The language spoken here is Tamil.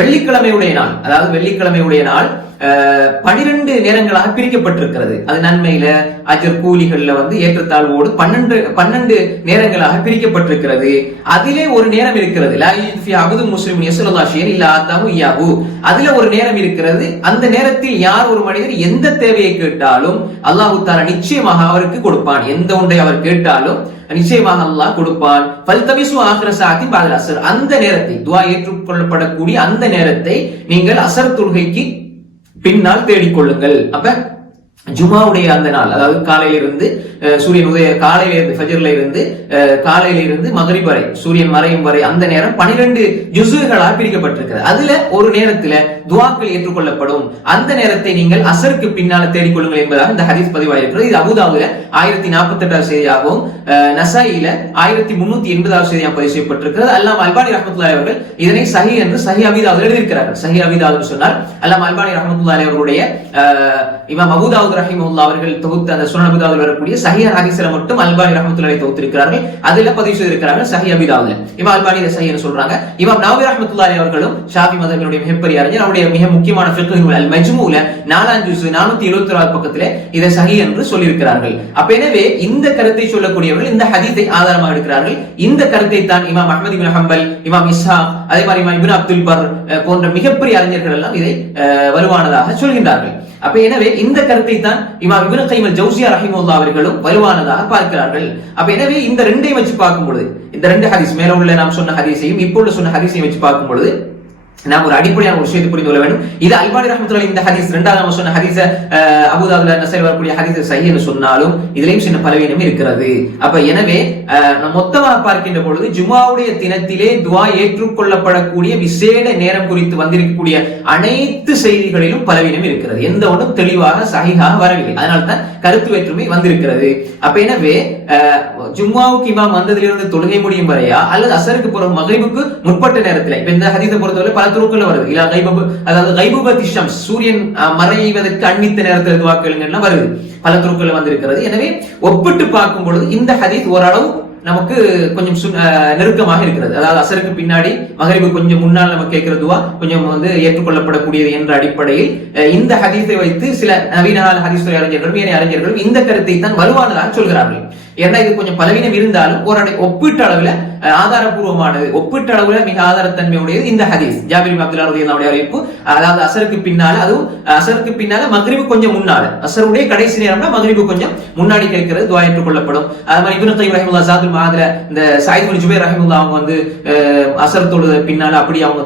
வெள்ளிக்கிழமையுடைய நாள், அதாவது வெள்ளிக்கிழமையுடைய நாள் 12 நேரங்களாக பிரிக்கப்பட்டிருக்கிறது. அது நன்மையில அஜர் கூலிகள்ல ஏற்றத்தாழ்வோடு 12 நேரங்களாக பிரிக்கப்பட்டிருக்கிறது. அதிலே ஒரு நேரம் இருக்கிறது, அதுல ஒரு நேரம் இருக்கிறது. அந்த நேரத்தில் யார் ஒரு மனிதர் எந்த தேவையை கேட்டாலும் அல்லாஹ் தஆலா நிச்சயமாக அவருக்கு கொடுப்பான். எந்த ஒன்றை அவர் கேட்டாலும் நிச்சயமாக அல்லாஹ் கொடுப்பான். அந்த நேரத்தை, துஆ ஏற்றுக்கொள்ளப்படக்கூடிய அந்த நேரத்தை நீங்கள் அசர் தொழுகைக்கு பின்னால் தேடிக்கொள்ளுங்கள். அப்ப ஜுமாவுடைய அந்த நாள், அதாவது காலையிலிருந்து சூரியன் உதய, காலையிலிருந்து ஃபஜ்ர்ல இருந்து காலையிலிருந்து மக்ரிப் வரை, சூரியன் மறையும் வரை அந்த நேரம் 12 ஜுஸுகளாக பிரிக்கப்பட்டிருக்கிறது. அதுல ஒரு நேரத்துல துஆக்கள் ஏற்றுக்கொள்ளப்படும். அந்த நேரத்தை நீங்கள் அசருக்கு பின்னால தேடிக்கொள்ளுங்கள் என்பதாக இந்த ஹதீஸ் பதிவாயிருக்கிறது. இது அபூதாவுல 1048வது செய்தியாகவும் நசாயில 1380வது செய்தியாக பதிவு செய்யப்பட்டிருக்கிறது. அல்லாம அல்பானி ரஹ்மத்துல்லாஹி அவர்கள் இதனை சஹீஹ் என்று சஹீஹ் அபீதாவுல எழுதியிருக்கிறார்கள். சஹீஹ் அபீதாவுல சொன்னார். அல்லாம அல்பானி ரஹ்மத்துல்லாஹி அவர்களுடைய இமாம் அபூ தாவூத் ரஹிமஹுல்லாஹ் அவர்கள் தொகுத்த அந்த சுனன் அபூ தாவூத்ல வரக்கூடிய சஹீஹ் ஹதீஸ்ல மட்டும் அல்பானி ரஹ்மத்துல்லாஹி தொகுத்திருக்கிறார்கள். அதுல பதிவு செய்திருக்கிறார்கள் சஹீஹ் அபீதாவுல. இமாம் அல்பானி இதை சஹீஹ்னு சொல்றாங்க. இமாம் நவவி ரஹ்மத்துல்லாஹி அவர்களும் ஷாஃபி மذஹபினுடைய மிகப்பெரிய அறிஞர், அவருடைய மிக முக்கியமான ஃபிக்ஹ் அல் மஜ்மூல 4 ஜுஸ் 474 பக்கத்திலே இதை சஹீஹ் என்று சொல்லியிருக்கிறார்கள். அப்ப எனவே இந்த கருத்தை சொல்லக்கூடியவர்கள் இந்த ஹதீஸை ஆதாரமாக எடுக்கிறார்கள். இந்த கருத்தை தான் இமாம் அஹ்மத் இப்னு ஹம்பல், இமாம் இஸ்ஹாக், அதே மாதிரி இமாம் இப்னு அப்துல் பர் போன்ற மிகப்பெரிய அறிஞர்கள் எல்லாம் இதை வலுவானதாக சொல்கின்றார்கள். அப்ப எனவே இந்த கருத்தை தான் இமாம் இப்னு கைம் அல் ஜௌசியா ரஹிமஹுல்லாஹ் அவர்களும் வலுவானதாக பார்க்கிறார்கள். அப்ப எனவே இந்த ரெண்டையும் வச்சு பார்க்கும் பொழுது, இந்த ரெண்டு ஹதீஸ், மேல உள்ள நாம் சொன்ன ஹதீஸையும் இப்பொழுது சொன்ன ஹதீஸையும் வச்சு பார்க்கும் பொழுது நாம் ஒரு அடிப்படையான ஒரு விஷயத்தை புரிந்து கொள்ள வேண்டும். இது அல்பானி ரஹ்மத்துல்லாஹி இந்த ஹதீஸ், ரெண்டாவது நம்ம சொன்ன ஹதீஸ அபூ தாவூத்ல நஸாயில வரக்கூடிய ஹதீஸ் சஹீஹ் என்று சொன்னாலும் இதிலேயும் சின்ன பலவீனம் இருக்கிறது. அப்ப எனவே நாம் மொத்தமாக பார்க்கின்ற பொழுது ஜுமாவுடைய தினத்திலே துஆ ஏற்றுக்கொள்ளப்படக்கூடிய விசேட நேரம் குறித்து வந்திருக்கக்கூடிய அனைத்து செய்திகளிலும் பலவீனம் இருக்கிறது. எந்த ஒன்றும் தெளிவாக சஹீஹாக வரவில்லை. அதனால தான் கருத்து வேற்றுமை வந்திருக்கிறது. அப்ப எனவே ஜும்மாவுக்கு இமாம் வந்ததிலிருந்து தொழுகை முடியும் வரையா, அல்லது அசருக்கு பிறகு மக்ரிபுக்கு முற்பட்ட நேரத்தில், இப்ப இந்த ஹதீஸை பொறுத்தவரை பல துருக்கள் வருது. இலா கைபு, அதாவது கைபுபத்தி ஷம்ஸ், சூரியன் மறைவதற்கு அண்மித்த நேரத்தில் துஆ கேளுங்கன்னு வருது. பல துருக்கள் வந்திருக்கிறது. எனவே ஒப்பிட்டு பார்க்கும் பொழுது இந்த ஹதீஸ் ஓரளவு நமக்கு கொஞ்சம் நெருக்கமாக இருக்கிறது. அதாவது அசருக்கு பின்னாடி மகரிபு கொஞ்சம் முன்னால் நம்ம கேட்கிற துஆ கொஞ்சம் ஏற்றுக்கொள்ளப்படக்கூடியது என்ற அடிப்படையில் இந்த ஹதீஸை வைத்து சில நவீன ஹதீஸ் துறை அறிஞர்களும் ஏனைய அறிஞர்களும் இந்த கருத்தை தான் வலுவானதாக சொல்கிறார்கள். ஏன்னா இது கொஞ்சம் பலவீனம் இருந்தாலும் ஒரு ஒப்பீட்டு அளவுல ஆதாரபூர்வமானது, ஒப்பீட்டு அளவுல மிக ஆதாரத்தன்மையுடையது இந்த ஹதீஸ். ஜாபிர் இப்னு அப்துல்லாஹ் ரலியல்லாஹு அன்ஹு அறிவிப்பு, அதாவது அசருக்கு பின்னால, அதுவும் அசருக்கு பின்னால மக்ரிபு கொஞ்சம் முன்னால, அசருடைய கடைசி நேரம்னா மக்ரிபு கொஞ்சம் முன்னாடி கேட்கிறது துஆ ஏற்றுக்கொள்ளப்படும். அது மாதிரி இப்னு கைம் ரஹிமஹுல்லாஹ் ஸாதுல் மஆத்ல இந்த ஸஈத் இப்னு ஜுபைர் ரஹிமஹுல்லாஹ் அவங்க அசர் தொழுத பின்னால அப்படி அவங்க